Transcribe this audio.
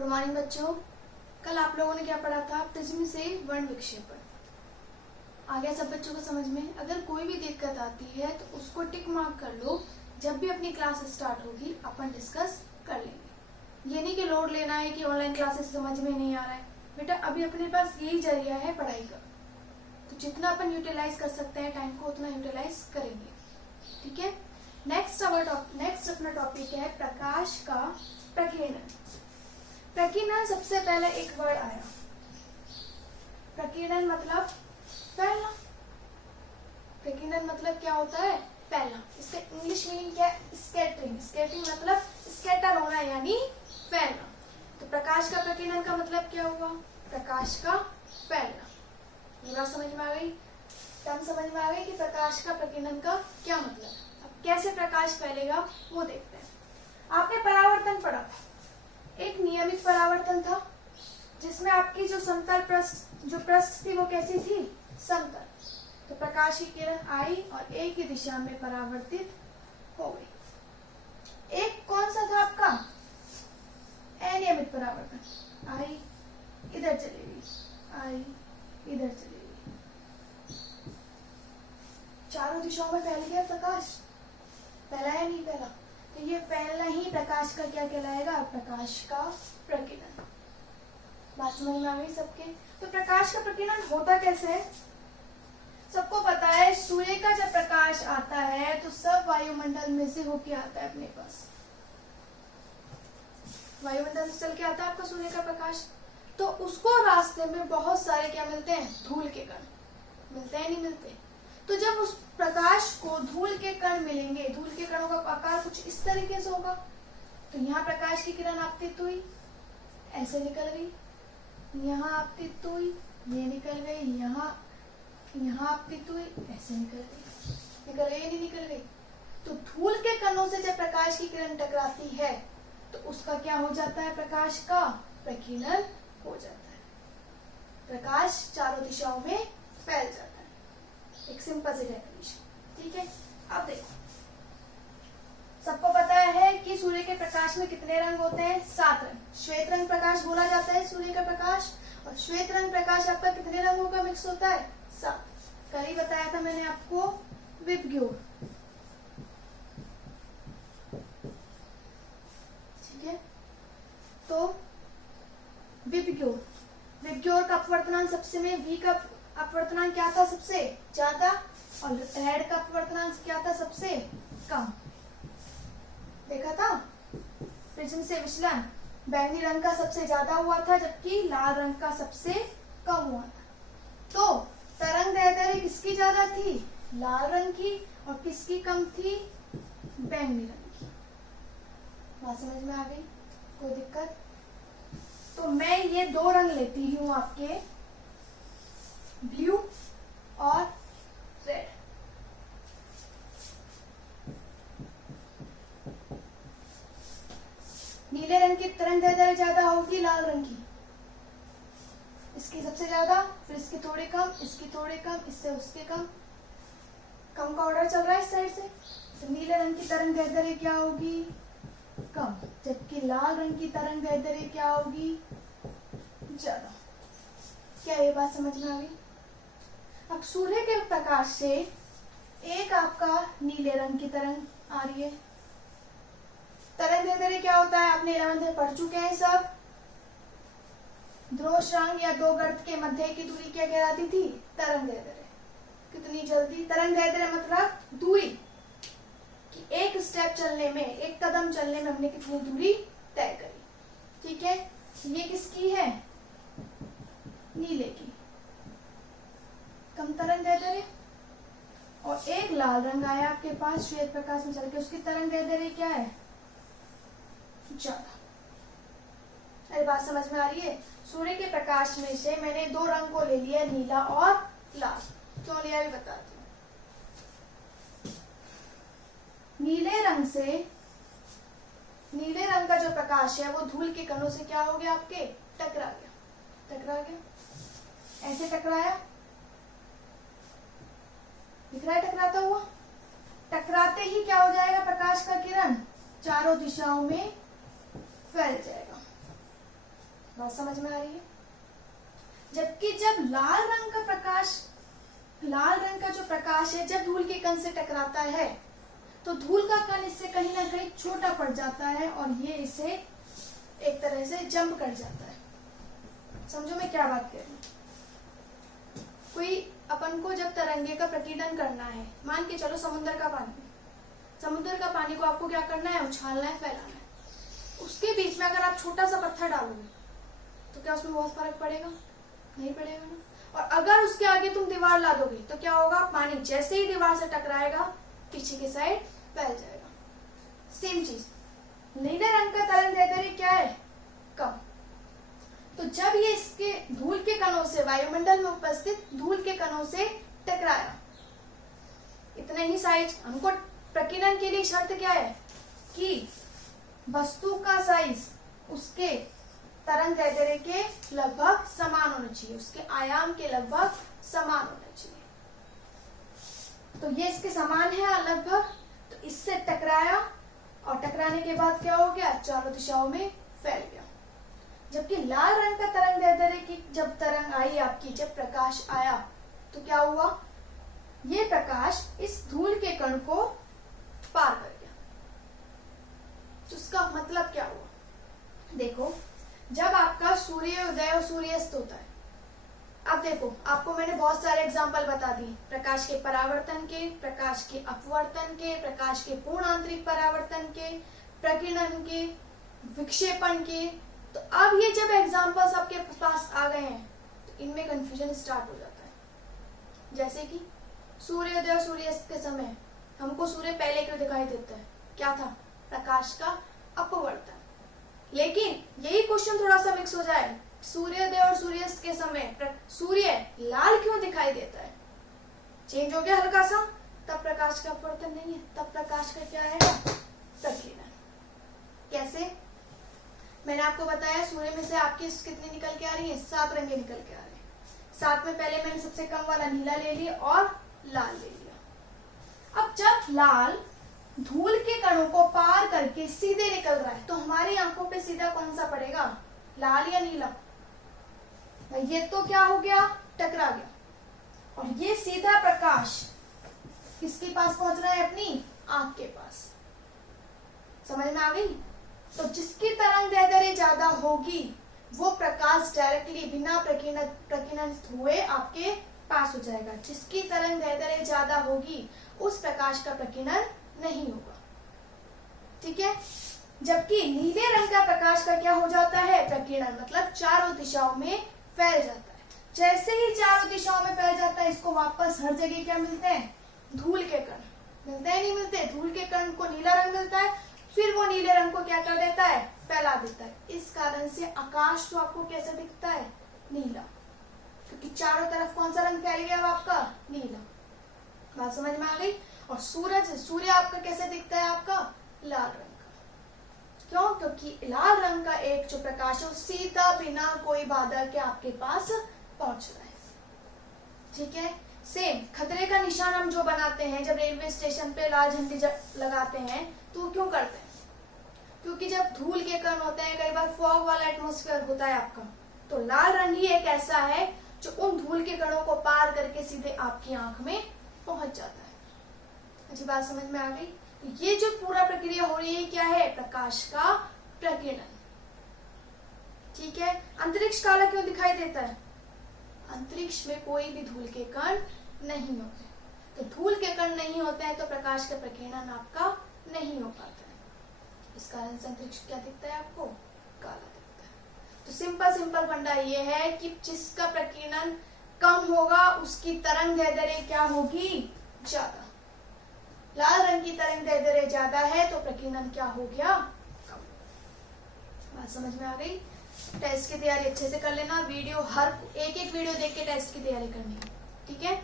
Good morning बच्चों। कल आप लोगों ने क्या पढ़ा था? प्रिज्म से वर्ण विक्षेपण। आ गया सब बच्चों को समझ में? अगर कोई भी दिक्कत आती है तो उसको टिक मार्क कर लो। जब भी अपनी क्लास स्टार्ट होगी अपन डिस्कस कर लेंगे। ये नहीं कि लोड लेना है कि ऑनलाइन क्लासेस समझ में नहीं आ रहा है। बेटा अभी अपने पास यही जरिया है पढ़ाई का, तो जितना अपन यूटिलाइज कर सकते हैं टाइम को उतना यूटिलाइज करेंगे। ठीक है। नेक्स्ट अपना टॉपिक है प्रकाश का प्रकीर्णन। प्रकीर्णन सबसे पहले एक वर्ड आया। प्रकीर्णन मतलब फैलना। प्रकीर्णन मतलब क्या होता है? फैलना। इसका इंग्लिश मीनिंग क्या है? स्कैटरिंग। स्कैटरिंग मतलब स्कैटर होना यानी फैलना। तो प्रकाश का प्रकीर्णन का मतलब क्या हुआ? प्रकाश का फैलना। ये बात समझ में आ गई? टर्म समझ में आ गई कि प्रकाश का प्रकीर्णन का क्या मतलब है। अब कैसे प्रकाश फैलेगा वो देखते हैं। आपने परावर्तन पढ़ा था। एक नियमित परावर्तन था जिसमें आपकी जो समतल पृष्ठ थी वो कैसी थी? समतल। तो प्रकाश की किरण आई और एक ही दिशा में परावर्तित हो गई। एक कौन सा था आपका? अनियमित परावर्तन। आई इधर चलेगी, आई इधर चलेगी, चारों दिशाओं में फैल गया प्रकाश। फैला है नहीं फैला? तो ये फैलना ही प्रकाश का क्या कहलाएगा? प्रकाश का प्रकीर्णन। बात समझ में आ गई सबके? तो प्रकाश का प्रकीर्णन होता कैसे है? सबको पता है सूर्य का जब प्रकाश आता है तो सब वायुमंडल में से होके आता है अपने पास। वायुमंडल से चल के आता है आपका सूर्य का प्रकाश। तो उसको रास्ते में बहुत सारे क्या मिलते हैं? धूल के कण मिलते हैं, नहीं मिलते? तो जब उस प्रकाश को धूल के कण मिलेंगे, धूल के कणों का आकार कुछ इस तरीके से होगा। तो यहाँ प्रकाश की किरण आपतित हुई, ऐसे निकल गई, यहाँ आपतित हुई, ये निकल गई, यहाँ आपतित हुई, ऐसे निकल गई। निकल गई नहीं निकल गई? तो धूल के कणों से जब प्रकाश की किरण टकराती है तो उसका क्या हो जाता है? प्रकाश का प्रकीर्णन हो जाता है। प्रकाश चारों दिशाओं में फैल जाता है। एक सिंपल सी डेफिनेशन। ठीक है। अब देखो, सबको पता है कि सूर्य के प्रकाश में कितने रंग होते हैं? 7 रंग। श्वेत रंग प्रकाश बोला जाता है सूर्य का प्रकाश। और श्वेत रंग प्रकाश आपका कितने रंगों का मिक्स होता है? 7। कल ही बताया था मैंने आपको विबग्योर। ठीक है। तो विबग्योर का अपवर्तनांक सबसे में वी का अपवर्तनांक क्या था? सबसे ज्यादा। और रेड का अपवर्तनांक क्या था? सबसे कम। देखा था प्रिज्म से विचलन बैंगनी रंग का सबसे ज्यादा हुआ था जबकि लाल रंग का सबसे कम हुआ था। तो तरंग दैर्ध्य किसकी ज्यादा थी? लाल रंग की। और किसकी कम थी? बैंगनी रंग की। बात समझ में आ गई? कोई दिक्कत? तो मैं ये 2 रंग लेती हूँ आपके, ब्लू और रेड। नीले रंग की तरंग दैर्ध्य ज्यादा होगी लाल रंग की। इसकी सबसे ज्यादा, फिर इसकी थोड़ी कम, इसकी थोड़ी कम, इससे उसके कम। कम का ऑर्डर चल रहा है इस साइड से। तो नीले रंग की तरंग दैर्ध्य क्या होगी? कम। जबकि लाल रंग की तरंग दैर्ध्य क्या होगी? ज्यादा। क्या ये बात समझ में आ गई? अब सूर्य के प्रकाश से एक आपका नीले रंग की तरंग आ रही है। तरंग दैर्ध्य क्या होता है? आपने 11th में पढ़ चुके हैं सब। ध्रुव या 2 गर्त के मध्य की दूरी क्या कहलाती थी? तरंग दैर्ध्य। कितनी जल्दी? तरंग दैर्ध्य मतलब दूरी कि एक स्टेप चलने में, एक कदम चलने में हमने कितनी दूरी तय करी। ठीक है। ये किसकी है? नीले की, कम तरंग दैर्ध्य। और एक लाल रंग आया आपके पास श्वेत प्रकाश में चल के, उसकी तरंग दैर्ध्य क्या है? ज्यादा। अरे बात समझ में आ रही है? सूर्य के प्रकाश में से मैंने 2 रंग को ले लिया, नीला और लाल। क्यों लिया भी बताती हूँ। नीले रंग का जो प्रकाश है वो धूल के कणों से क्या हो गया? आपके टकरा गया। ऐसे टकराया, दिख रहा है टकराता हुआ? टकराते ही क्या हो जाएगा? प्रकाश का किरण चारों दिशाओं में फैल जाएगा। बात समझ में आ रही है? जबकि जब लाल रंग का जो प्रकाश है जब धूल के कण से टकराता है तो धूल का कण इससे कहीं ना कहीं छोटा पड़ जाता है और ये इसे एक तरह से जंप कर जाता है। समझो मैं क्या बात कर रही हूँ। कोई अपन को जब तरंगे का प्रकीर्णन करना है, मान के चलो समुद्र का पानी को आपको क्या करना है, उछालना है, फैलाना है। उसके बीच में अगर आप छोटा सा पत्थर डालोगे तो क्या उसमें बहुत फर्क पड़ेगा? नहीं पड़ेगा ना। और अगर उसके आगे तुम दीवार ला दोगे तो क्या होगा, पानी जैसे ही दीवार से टकराएगा पीछे की साइड फैल जाएगा। सेम चीज, नीले रंग का तरंग दैर्ध्य क्या है, कम। तो जब ये इसके धूल के कणों से, वायुमंडल में उपस्थित धूल के कणों से टकराया, इतने ही साइज, हमको प्रकीर्णन के लिए शर्त क्या है कि वस्तु का साइज उसके तरंग दैर्ध्य के लगभग समान होना चाहिए, उसके आयाम के लगभग समान होना चाहिए। तो ये इसके समान है लगभग, तो इससे टकराया और टकराने के बाद क्या हो गया, चारों दिशाओं में फैल गया। जबकि लाल रंग का तरंग दैर्ध्य की जब तरंग आई आपकी, जब प्रकाश आया तो क्या हुआ, ये प्रकाश इस धूल के कण को पार कर गया। तो उसका मतलब क्या हुआ, देखो जब आपका सूर्योदय और सूर्यास्त होता है, अब देखो आपको मैंने बहुत सारे एग्जाम्पल बता दिए, प्रकाश के परावर्तन के, प्रकाश के अपवर्तन के, प्रकाश के पूर्ण आंतरिक परावर्तन के, प्रकीर्णन के, विक्षेपण के। तो अब ये जब एग्जाम्पल्स आपके पास आ गए हैं तो इनमें कंफ्यूजन स्टार्ट हो जाता है। जैसे कि सूर्योदय और सूर्यास्त के समय हमको सूर्य पहले क्यों दिखाई देता है, क्या था, प्रकाश का अपवर्तन। लेकिन यही क्वेश्चन थोड़ा सा मिक्स हो जाए, सूर्योदय और सूर्यास्त के समय सूर्य लाल क्यों दिखाई देता है, चेंज हो गया हल्का सा, तब प्रकाश का अपवर्तन नहीं है, तब प्रकाश का क्या है, प्रकीर्णन। कैसे, मैंने आपको बताया सूर्य में से आपकी कितनी निकल के आ रही है, 7 रंगे निकल के आ रही है। 7 में पहले मैंने सबसे कम वाला नीला ले लिया और लाल ले लिया। अब जब लाल धूल के कणों को पार करके सीधे निकल रहा है तो हमारी आंखों पे सीधा कौन सा पड़ेगा, लाल या नीला? ये तो क्या हो गया, टकरा गया। और ये सीधा प्रकाश किसके पास पहुंच रहा है, अपनी आंख के पास। समझ में आ गई? तो जिसकी तरंग दैर्ध्य ज्यादा होगी वो प्रकाश डायरेक्टली बिना प्रकीर्णन हुए आपके पास हो जाएगा। जिसकी तरंग दैर्ध्य ज्यादा होगी उस प्रकाश का प्रकीर्णन नहीं होगा। ठीक है, जबकि नीले रंग का प्रकाश का क्या हो जाता है, प्रकीर्णन, मतलब चारों दिशाओं में फैल जाता है। जैसे ही चारों दिशाओं में फैल जाता है इसको वापस हर जगह क्या मिलते हैं, धूल के कण मिलते हैं, नहीं मिलते? धूल के कण को नीला रंग मिलता है, फिर वो नीले रंग को क्या कर देता है, फैला देता है। इस कारण से आकाश तो आपको कैसे दिखता है, नीला, क्योंकि चारों तरफ कौन सा रंग फैल गया आपका, नीला। बात समझ में आ गई? और सूर्य आपका कैसे दिखता है, आपका लाल रंग का। क्यों? क्योंकि लाल रंग का एक जो प्रकाश है वो सीधा बिना कोई बाधा के आपके पास पहुंच रहा है। ठीक है, सेम खतरे का निशान हम जो बनाते हैं जब रेलवे स्टेशन पे लाल झंडी लगाते हैं तो क्यों करते हैं, क्योंकि जब धूल के कण होते हैं, कई बार फॉग वाला एटमॉस्फेयर होता है आपका, तो लाल रंग ही एक ऐसा है जो उन धूल के कणों को पार करके सीधे आपकी आंख में पहुंच जाता है। अच्छी बात समझ में आ गई? तो ये जो पूरा प्रक्रिया हो रही है क्या है, प्रकाश का प्रकीर्णन। ठीक है, अंतरिक्ष काला क्यों दिखाई देता है, अंतरिक्ष में कोई भी धूल के कण नहीं होते, तो धूल के कण नहीं होते हैं तो प्रकाश का प्रकीर्णन आपका नहीं हो पाता है। इस कारण से अंतरिक्ष क्या दिखता है आपको, काला दिखता है। तो सिंपल फंडा ये है कि जिसका प्रकीर्णन कम होगा उसकी तरंग दैर्ध्य क्या होगी, ज्यादा। लाल रंग की तरंग दैर्ध्य ज्यादा है तो प्रकीर्णन क्या हो गया, कम। बात समझ में आ गई? टेस्ट की तैयारी अच्छे से कर लेना, वीडियो हर एक वीडियो देख के टेस्ट की तैयारी करनी है। ठीक है।